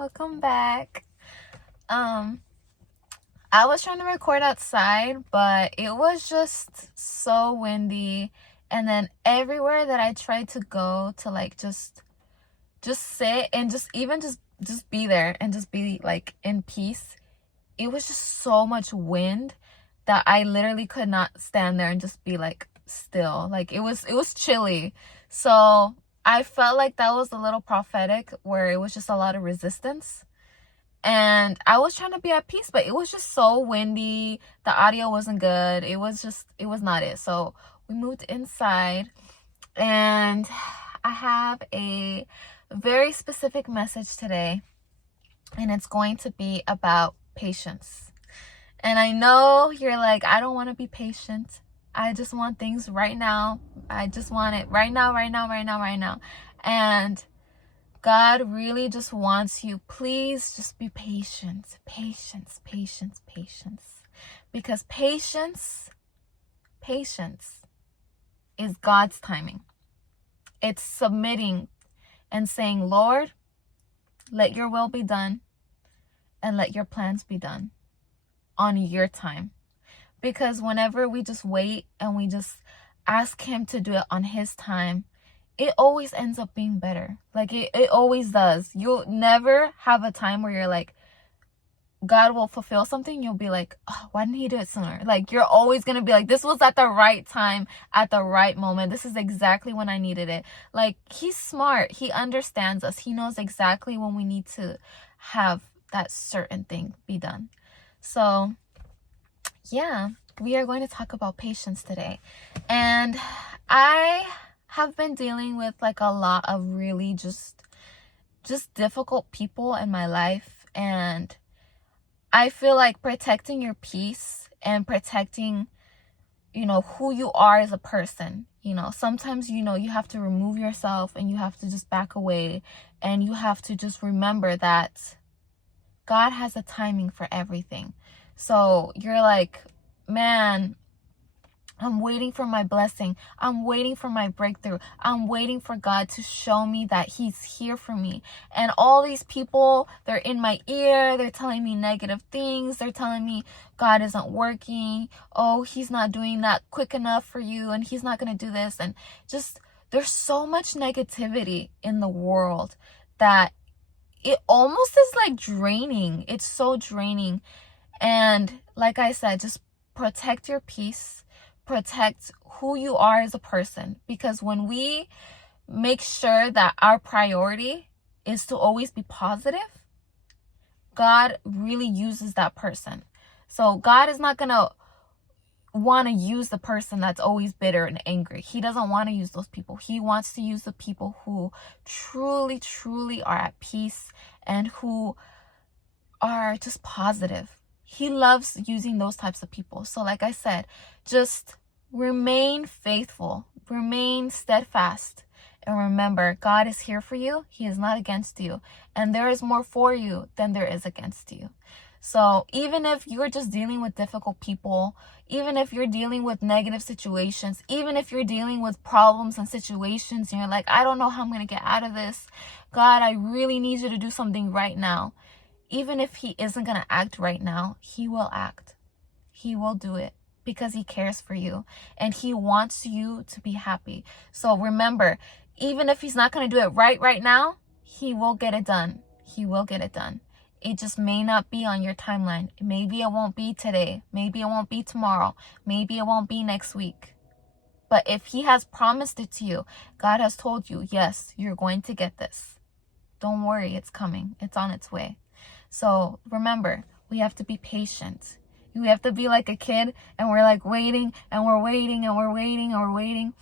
welcome back. I was trying to record outside, but it was just so windy, and then everywhere that I tried to go to like just sit and just be there and just be like in peace, it was just so much wind that I literally could not stand there and just be like still. Like it was chilly. So I felt like that was a little prophetic, where it was just a lot of resistance. And I was trying to be at peace, but it was just so windy. The audio wasn't good. It was not it. So we moved inside, and I have a very specific message today, and it's going to be about patience. And I know you're like, I don't want to be patient. I just want things right now. I just want it right now, right now, right now, right now. And God really just wants you, please just be patient. Patience, patience, patience. Because patience is God's timing. It's submitting and saying, Lord, let your will be done and let your plans be done on your time. Because whenever we just wait and we just ask him to do it on his time, it always ends up being better. Like it always does. You'll never have a time where you're like, God will fulfill something. You'll be like, oh, why didn't he do it sooner? Like you're always going to be like, this was at the right time, at the right moment. This is exactly when I needed it. Like he's smart. He understands us. He knows exactly when we need to have that certain thing be done. So yeah, we are going to talk about patience today. And I have been dealing with like a lot of really just difficult people in my life, and I feel like protecting your peace and protecting, who you are as a person, sometimes, you have to remove yourself and you have to just back away, and you have to just remember that God has a timing for everything. So you're like, man, I'm waiting for my blessing. I'm waiting for my breakthrough. I'm waiting for God to show me that he's here for me. And all these people, they're in my ear. They're telling me negative things. They're telling me God isn't working. Oh, he's not doing that quick enough for you. And he's not going to do this. And just, there's so much negativity in the world that it almost is like draining. It's so draining. And like I said, just protect your peace. Protect who you are as a person, because when we make sure that our priority is to always be positive, God really uses that person. So God is not gonna want to use the person that's always bitter and angry. He doesn't want to use those people. He wants to use the people who truly are at peace and who are just positive. He loves using those types of people. So like I said, just remain faithful, remain steadfast, and remember, God is here for you. He is not against you, and there is more for you than there is against you. So even if you're just dealing with difficult people, even if you're dealing with negative situations, even if you're dealing with problems and situations, and you're like, I don't know how I'm going to get out of this. God, I really need you to do something right now. Even if he isn't going to act right now, he will act. He will do it because he cares for you and he wants you to be happy. So remember, even if he's not going to do it right now, he will get it done. He will get it done. It just may not be on your timeline. Maybe it won't be today. Maybe it won't be tomorrow. Maybe it won't be next week. But if he has promised it to you, God has told you, yes, you're going to get this. Don't worry, it's coming. It's on its way. So remember, we have to be patient. We have to be like a kid, and we're like waiting and we're waiting and we're waiting and we're waiting.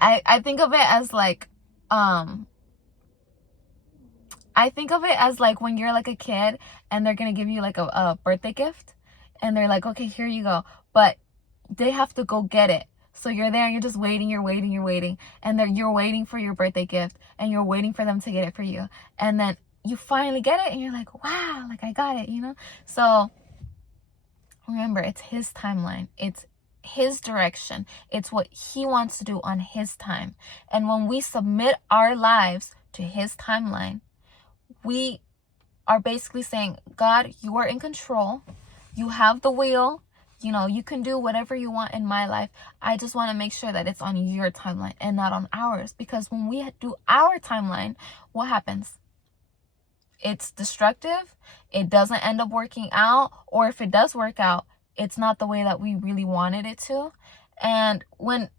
I think of it as like, when you're like a kid and they're going to give you like a birthday gift, and they're like, okay, here you go. But they have to go get it. So you're there and you're just waiting, you're waiting. And then you're waiting for your birthday gift and you're waiting for them to get it for you. And then you finally get it and you're like, wow, like I got it, So remember, it's his timeline. It's his direction. It's what he wants to do on his time. And when we submit our lives to his timeline, we are basically saying, God, you are in control. You have the wheel. You know, you can do whatever you want in my life. I just want to make sure that it's on your timeline and not on ours. Because when we do our timeline, what happens? It's destructive. It doesn't end up working out. Or if it does work out, it's not the way that we really wanted it to. And when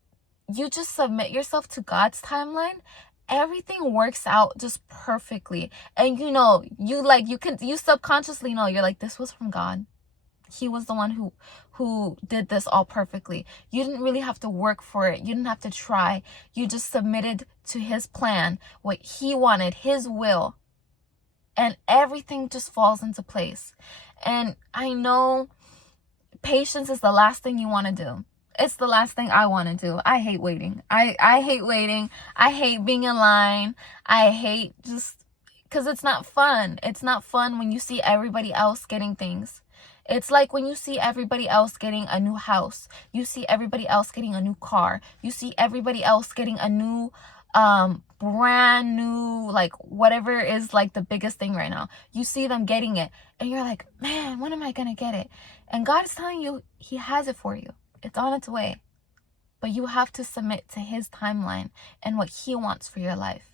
you just submit yourself to God's timeline, everything works out just perfectly. And you know, you subconsciously know, you're like, this was from God. He was the one who did this all perfectly. You didn't really have to work for it. You didn't have to try. You just submitted to his plan, what he wanted, his will, and everything just falls into place. And I know patience is the last thing you want to do. It's the last thing I want to do. I hate waiting. I hate waiting. I hate being in line. I hate because it's not fun. It's not fun when you see everybody else getting things. It's like when you see everybody else getting a new house. You see everybody else getting a new car. You see everybody else getting a new, brand new, like whatever is like the biggest thing right now. You see them getting it and you're like, man, when am I going to get it? And God is telling you he has it for you. It's on its way. But you have to submit to his timeline and what he wants for your life.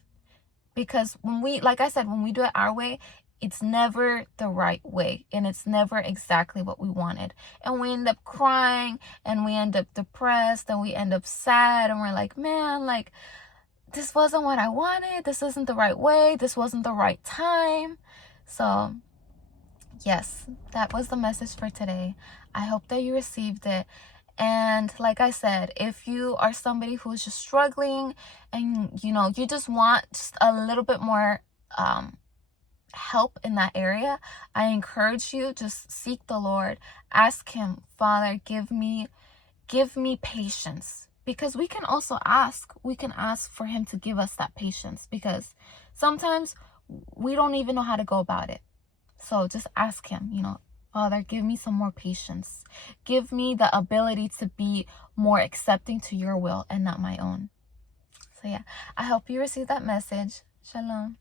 Because like I said, when we do it our way, it's never the right way. And it's never exactly what we wanted. And we end up crying and we end up depressed and we end up sad. And we're like, man, like, this wasn't what I wanted. This isn't the right way. This wasn't the right time. So, yes, that was the message for today. I hope that you received it. And like I said, if you are somebody who's just struggling and, you know, you just want just a little bit more help in that area, I encourage you, just seek the Lord. Ask him, Father, give me patience. Because we can also ask for him to give us that patience, because sometimes we don't even know how to go about it. So just ask him, you know, Father, give me some more patience. Give me the ability to be more accepting to your will and not my own. So yeah, I hope you receive that message. Shalom.